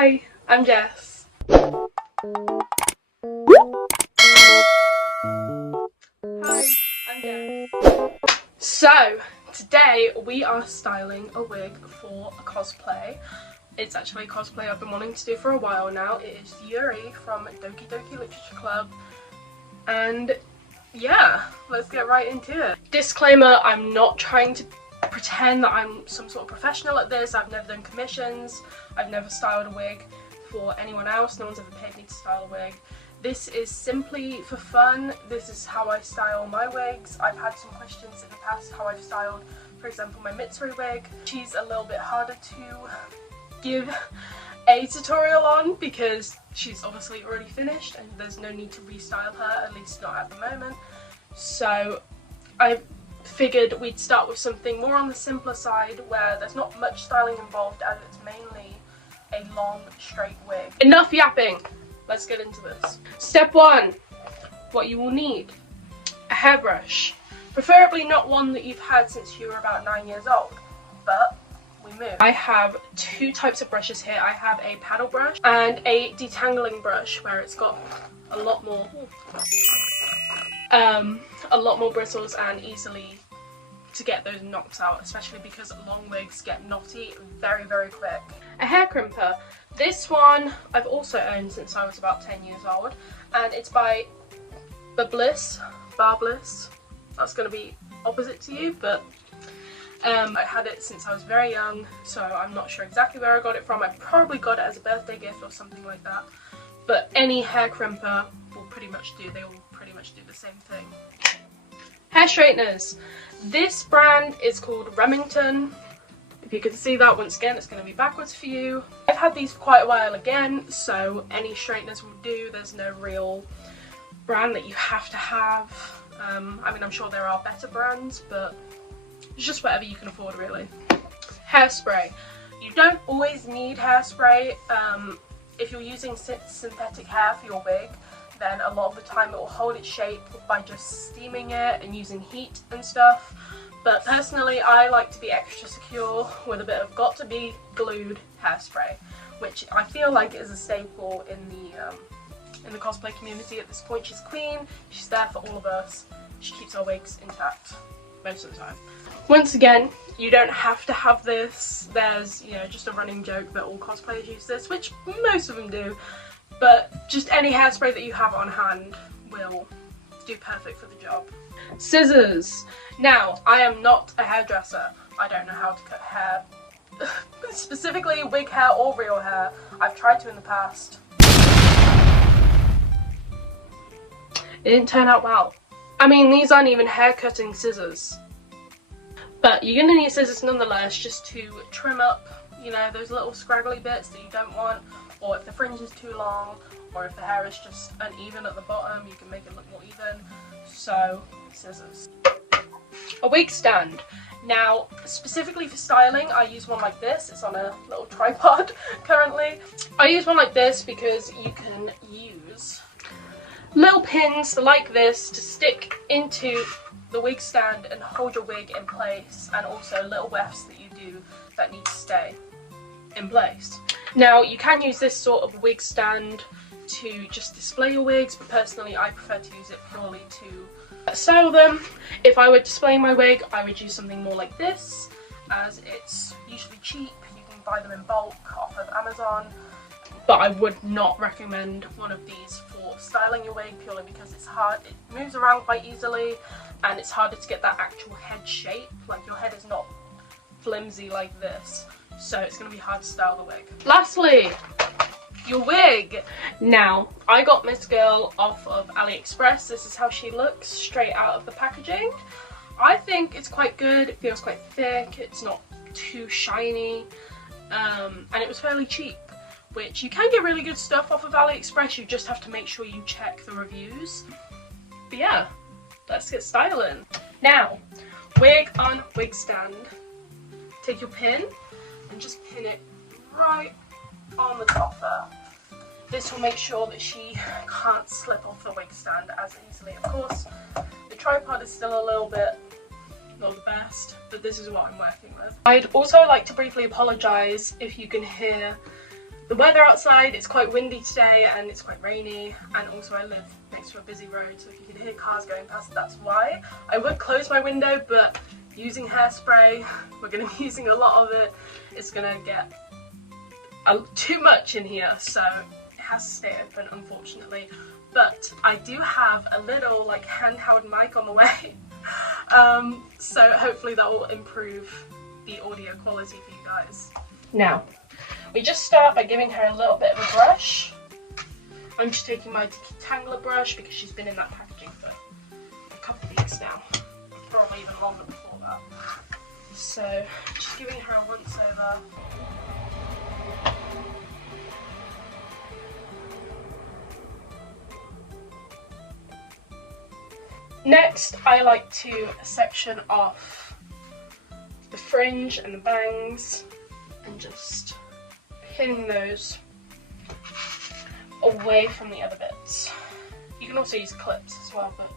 Hi, I'm Jess. So, today we are styling a wig for a cosplay. It's actually a cosplay I've been wanting to do for a while now. It is Yuri from Doki Doki Literature Club. And yeah, let's get right into it. Disclaimer, I'm not trying to pretend that I'm some sort of professional at this. I've never done commissions. I've never styled a wig for anyone else. No one's ever paid me to style a wig. This is simply for fun. This is how I style my wigs. I've had some questions in the past how I've styled, for example, my Mitsuri wig. She's a little bit harder to give a tutorial on because she's obviously already finished and there's no need to restyle her, at least not at the moment. So I figured we'd start with something more on the simpler side where there's not much styling involved as it's mainly a long straight wig. Enough yapping! Let's get into this. Step 1. What you will need. A hairbrush. Preferably not one that you've had since you were about 9 years old, but we move. I have two types of brushes here. I have a paddle brush and a detangling brush where it's got a lot more bristles and easily to get those knots out, especially because long wigs get knotty very, very quick. A hair crimper. This one I've also owned since I was about 10 years old, and it's by Bar Bliss. That's going to be opposite to you, but I had it since I was very young, so I'm not sure exactly where I got it from. I probably got it as a birthday gift or something like that, but any hair crimper will pretty much do. They will pretty much do the same thing. Hair straighteners. This brand is called Remington. If you can see that, once again, it's going to be backwards for you. I've had these for quite a while again, so any straighteners will do. There's no real brand that you have to have. I mean, I'm sure there are better brands, but it's just whatever you can afford, really. Hairspray. You don't always need hairspray. If you're using synthetic hair for your wig, then a lot of the time it will hold its shape by just steaming it and using heat and stuff. But personally, I like to be extra secure with a bit of got to be glued hairspray, which I feel like is a staple in the cosplay community at this point. She's queen, she's there for all of us, she keeps our wigs intact most of the time. Once again, you don't have to have this. There's, you know, just a running joke that all cosplayers use this, which most of them do, but just any hairspray that you have on hand will do perfect for the job. Scissors. Now, I am not a hairdresser. I don't know how to cut hair, specifically wig hair or real hair. I've tried to in the past. It didn't turn out well. I mean, these aren't even hair cutting scissors. But you're gonna need scissors nonetheless, just to trim up, you know, those little scraggly bits that you don't want, or if the fringe is too long, or if the hair is just uneven at the bottom, you can make it look more even. So, scissors. A wig stand. Now, specifically for styling, I use one like this. It's on a little tripod currently. I use one like this because you can use little pins like this to stick into the wig stand and hold your wig in place, and also little wefts that you do that need to stay in place. Now, you can use this sort of wig stand to just display your wigs, but personally I prefer to use it purely to style them. If I were displaying my wig, I would use something more like this, as it's usually cheap. You can buy them in bulk off of Amazon, but I would not recommend one of these for styling your wig, purely because it's hard. It moves around quite easily and it's harder to get that actual head shape. Like, your head is not flimsy like this, so it's going to be hard to style the wig. Lastly, your wig. Now, I got this girl off of AliExpress. This is how she looks straight out of the packaging. I think it's quite good. It feels quite thick. It's not too shiny, and it was fairly cheap, which you can get really good stuff off of AliExpress. You just have to make sure you check the reviews. But yeah, let's get styling. Now, wig on wig stand. Take your pin and just pin it right on the top there. This will make sure that she can't slip off the wig stand as easily. Of course, the tripod is still a little bit not the best, but this is what I'm working with. I'd also like to briefly apologise if you can hear the weather outside. It's quite windy today and it's quite rainy, and also I live next to a busy road, so if you can hear cars going past, that's why. I would close my window, but using hairspray, we're going to be using a lot of it, it's going to get too much in here, so it has to stay open, unfortunately. But I do have a little like handheld mic on the way, so hopefully that will improve the audio quality for you guys. Now, we just start by giving her a little bit of a brush. I'm just taking my detangler brush because she's been in that packaging for a couple of weeks now, probably even longer before that. So just giving her a once over. Next, I like to section off the fringe and the bangs and just pinning those away from the other bits. You can also use clips as well, but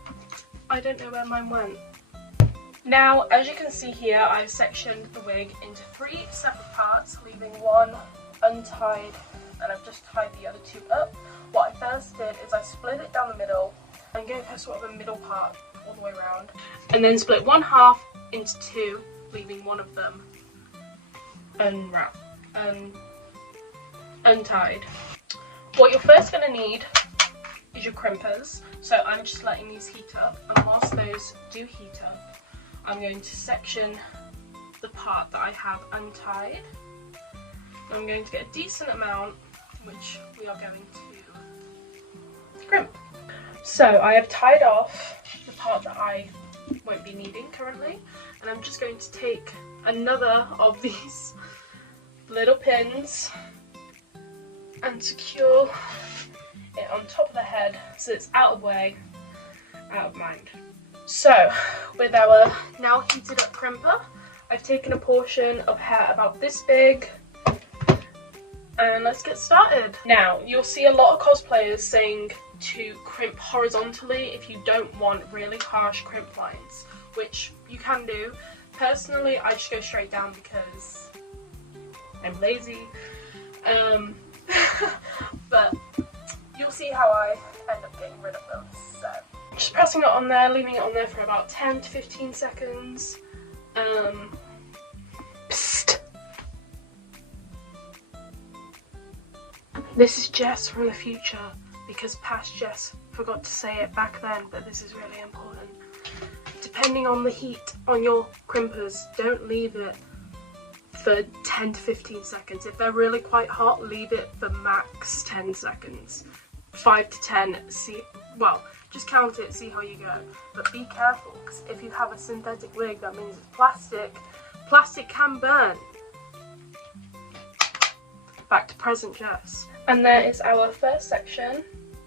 I don't know where mine went. Now, as you can see here, I've sectioned the wig into 3 separate parts, leaving one untied, and I've just tied the other 2 up. What I first did is I split it down the middle and gave her sort of a middle part all the way around, and then split one half into 2, leaving one of them untied. What you're first going to need is your crimpers, so I'm just letting these heat up, and whilst those do heat up, I'm going to section the part that I have untied. I'm going to get a decent amount, which we are going to crimp. So I have tied off the part that I won't be needing currently, and I'm just going to take another of these little pins and secure it on top of the head so it's out of way, out of mind. So with our now heated up crimper, I've taken a portion of hair about this big, and let's get started. Now, you'll see a lot of cosplayers saying to crimp horizontally if you don't want really harsh crimp lines, which you can do. Personally, I just go straight down because I'm lazy, but you'll see how I end up getting rid of those. So just pressing it on there, leaving it on there for about 10 to 15 seconds. Psst. This is Jess from the future, because past Jess forgot to say it back then, but this is really important. Depending on the heat on your crimpers, don't leave it for 10 to 15 seconds. If they're really quite hot, leave it for max 10 seconds. 5 to 10, well, just count it, see how you go. But be careful, because if you have a synthetic wig, that means it's plastic. Plastic can burn. Back to present Jess. And there is our first section.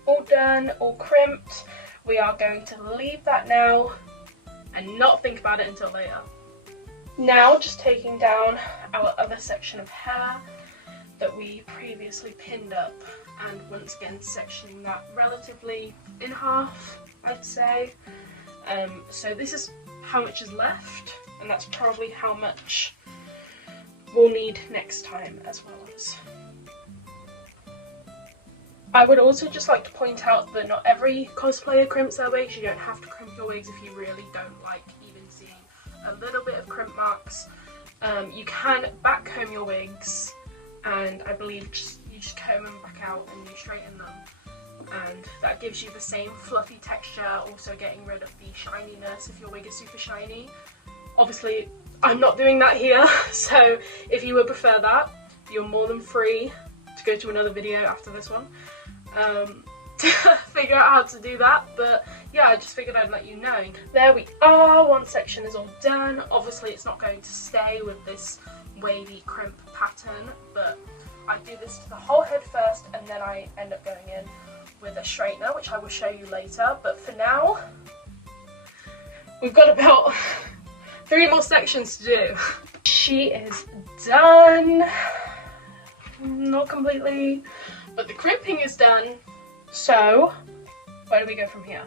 All done, all crimped. We are going to leave that now and not think about it until later. Now, just taking down our other section of hair that we previously pinned up, and once again sectioning that relatively in half, I'd say. So this is how much is left, and that's probably how much we'll need next time as well as. I would also just like to point out that not every cosplayer crimps their wigs. You don't have to crimp your wigs if you really don't like even seeing a little bit of crimp marks. You can back comb your wigs, and I believe you just comb them back out and you straighten them, and that gives you the same fluffy texture, also getting rid of the shininess if your wig is super shiny. Obviously I'm not doing that here, so if you would prefer that, you're more than free to go to another video after this one to figure out how to do that. But yeah, I just figured I'd let you know. There we are, one section is all done. Obviously it's not going to stay with this wavy crimp pattern, but I do this to the whole head first, and then I end up going in with a straightener, which I will show you later. But for now, we've got about 3 more sections to do. She is done. Not completely, but the crimping is done. So, where do we go from here?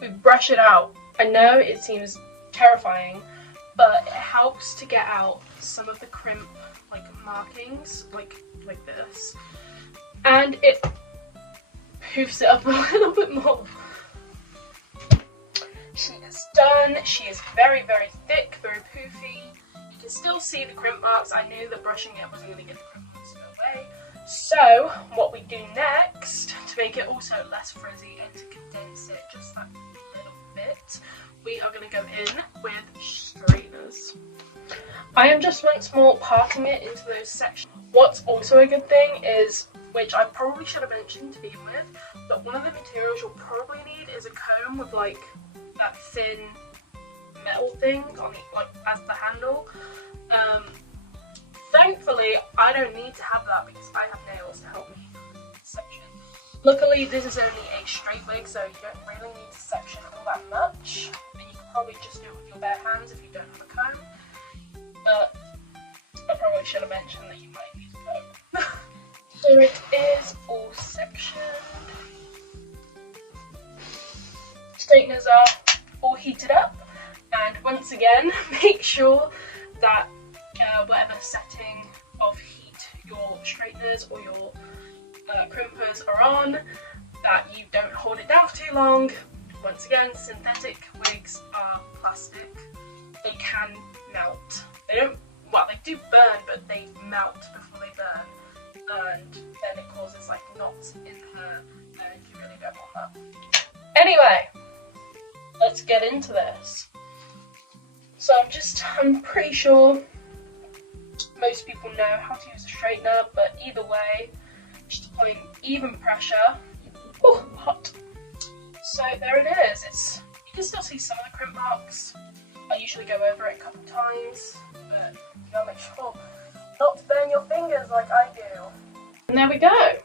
We brush it out. I know it seems terrifying, but it helps to get out some of the crimp like markings like this, and it poofs it up a little bit more. She is done. She is very, very thick, very poofy. You can still see the crimp marks. I knew that brushing it wasn't going to get the crimp marks to go away. So what we do next, to make it also less frizzy and to condense it just that little bit, we are going to go in with straighteners. I am just once more parting it into those sections. What's also a good thing is, which I probably should have mentioned to begin with, but one of the materials you'll probably need is a comb with like that thin metal thing on it, like as the handle. Thankfully, I don't need to have that because I have nails to help me section. Luckily, this is only a straight wig, so you don't really need to section all that much. And you can probably just do it with your bare hands if you don't have a comb. But I probably should have mentioned that you might need a comb. Here it is, all sectioned. Straighteners are all heated up, and once again, make sure that whatever setting of heat your straighteners or your crimpers are on, that you don't hold it down for too long. Once again, synthetic wigs are plastic. They can melt. They don't, well, they do burn, but they melt before they burn, and then it causes like knots in the hair, and you really don't want that. Anyway, let's get into this. So I'm pretty sure most people know how to use a straightener, but either way, just applying even pressure. Oh, hot. So there it is. You can still see some of the crimp marks. I usually go over it a couple times, but you gotta make sure not to burn your fingers like I do. And there we go.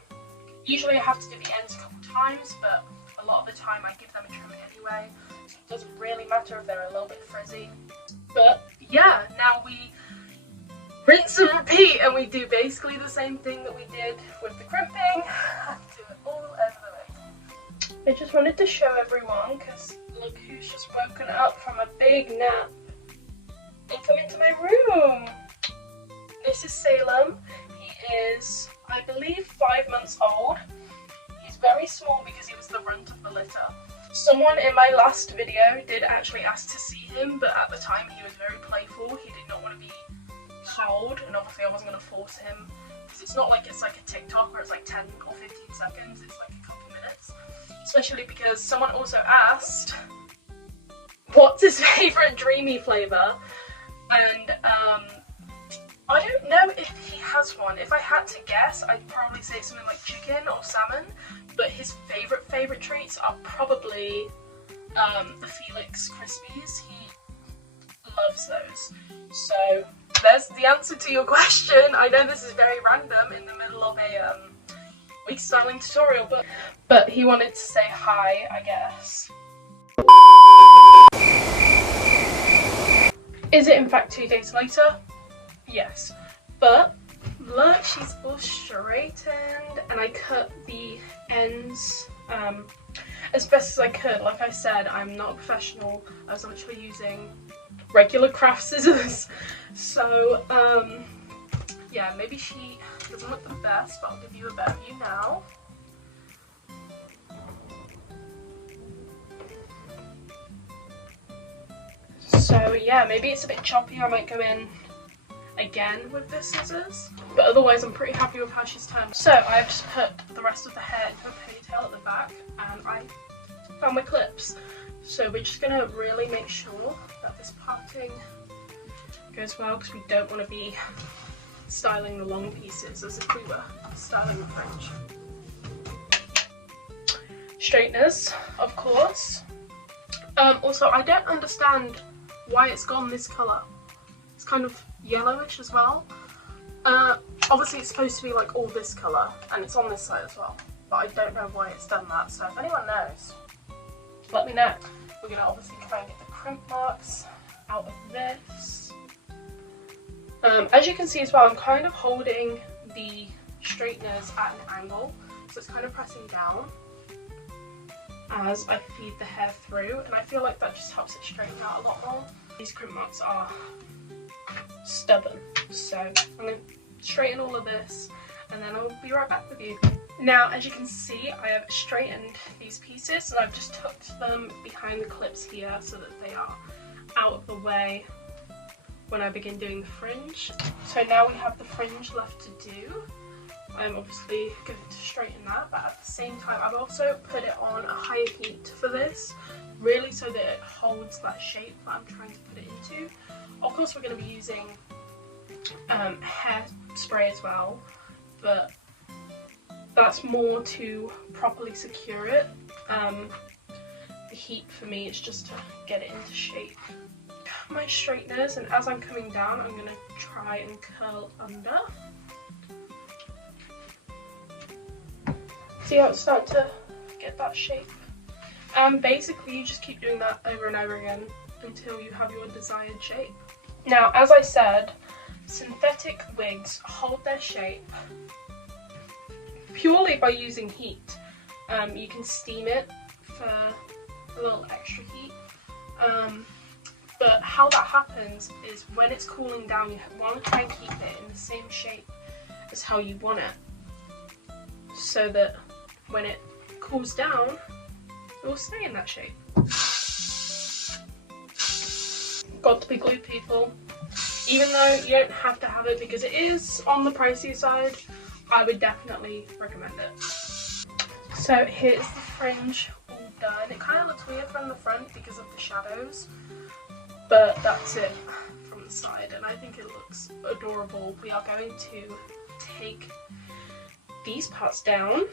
Usually I have to do the ends a couple times, but a lot of the time I give them a trim anyway, so it doesn't really matter if they're a little bit frizzy. But yeah, now we rinse and repeat, and we do basically the same thing that we did with the crimping. Do it all over the wig. I just wanted to show everyone, because look who's just woken up from a big nap and come into my room. This is Salem. He is, I believe, 5 months old. He's very small because he was the runt of the litter. Someone in my last video did actually ask to see him, but at the time he was very playful. He did not want to be held, and obviously I wasn't going to force him, because it's not like it's like a TikTok where it's like 10 or 15 seconds, it's like a couple minutes. Especially because someone also asked what's his favourite dreamy flavour, and I don't know if he has one. If I had to guess, I'd probably say something like chicken or salmon, but his favourite treats are probably the Felix Crispies. He loves those. So there's the answer to your question. I know this is very random in the middle of a wig styling tutorial, but he wanted to say hi, I guess. Is it in fact 2 days later? Yes. But look, she's all straightened, and I cut the ends as best as I could. Like I said, I'm not a professional. I was actually using regular craft scissors. So yeah, maybe she doesn't look the best, but I'll give you a better view now. So yeah, maybe it's a bit choppy. I might go in again with the scissors, but otherwise I'm pretty happy with how she's turned. So I've just put the rest of the hair into a ponytail at the back, and I found my clips. So we're just gonna really make sure that this parting goes well, because we don't want to be styling the long pieces as if we were styling the fringe. Straighteners, of course. Also, I don't understand why it's gone this colour. It's kind of yellowish as well. Obviously it's supposed to be like all this colour, and it's on this side as well, but I don't know why it's done that, so if anyone knows, let me know. We're going to obviously try and get the crimp marks out of this. As you can see as well, I'm kind of holding the straighteners at an angle, so it's kind of pressing down as I feed the hair through, and I feel like that just helps it straighten out a lot more. These crimp marks are stubborn, so I'm going to straighten all of this and then I'll be right back with you. Now, as you can see, I have straightened these pieces and I've just tucked them behind the clips here so that they are out of the way when I begin doing the fringe. So now we have the fringe left to do. I'm obviously going to straighten that, but at the same time I've also put it on a higher heat for this, really so that it holds that shape that I'm trying to put it into. Of course we're going to be using hairspray as well, but that's more to properly secure it. The heat for me is just to get it into shape. My straighteners, and as I'm coming down I'm going to try and curl under. See how it's starting to get that shape? Basically you just keep doing that over and over again until you have your desired shape. Now, as I said, synthetic wigs hold their shape purely by using heat. You can steam it for a little extra heat, but how that happens is when it's cooling down you want to try and keep it in the same shape as how you want it, so that when it cools down it will stay in that shape. Got to be glue, people. Even though you don't have to have it because it is on the pricey side, I would definitely recommend it. So here's the fringe all done. It kind of looks weird from the front because of the shadows, but that's it from the side and I think it looks adorable. We are going to take these parts down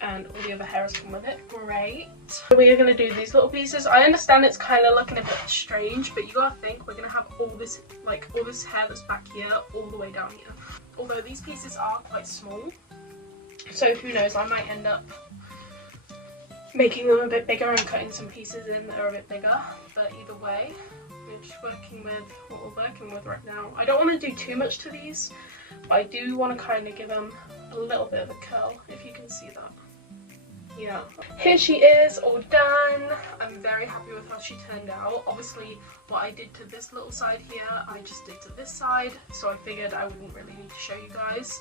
and all the other hairs come with it. Great. So we are going to do these little pieces. I understand it's kind of looking a bit strange, but you gotta think we're going to have all this hair that's back here all the way down here. Although these pieces are quite small, so who knows, I might end up making them a bit bigger and cutting some pieces in that are a bit bigger, but either way we're just working with what we're working with right now. I don't want to do too much to these, but I do want to kind of give them a little bit of a curl, if you can see that. Yeah. Here she is, all done. I'm very happy with how she turned out. Obviously what I did to this little side here, I just did to this side, so I figured I wouldn't really need to show you guys.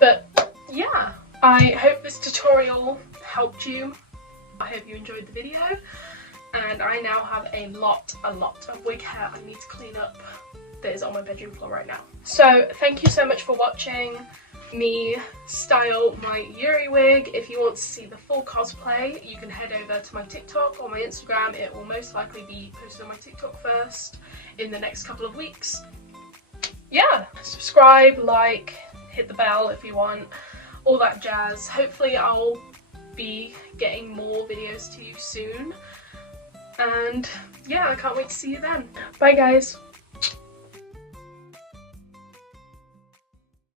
But yeah, I hope this tutorial helped you. I hope you enjoyed the video, and I now have a lot of wig hair I need to clean up that is on my bedroom floor right now. So thank you so much for watching me style my Yuri wig. If you want to see the full cosplay, you can head over to my TikTok or my Instagram. It will most likely be posted on my TikTok first in the next couple of weeks. Yeah, subscribe, like, hit the bell if you want, all that jazz. Hopefully I'll be getting more videos to you soon, and yeah, I can't wait to see you then. Bye guys.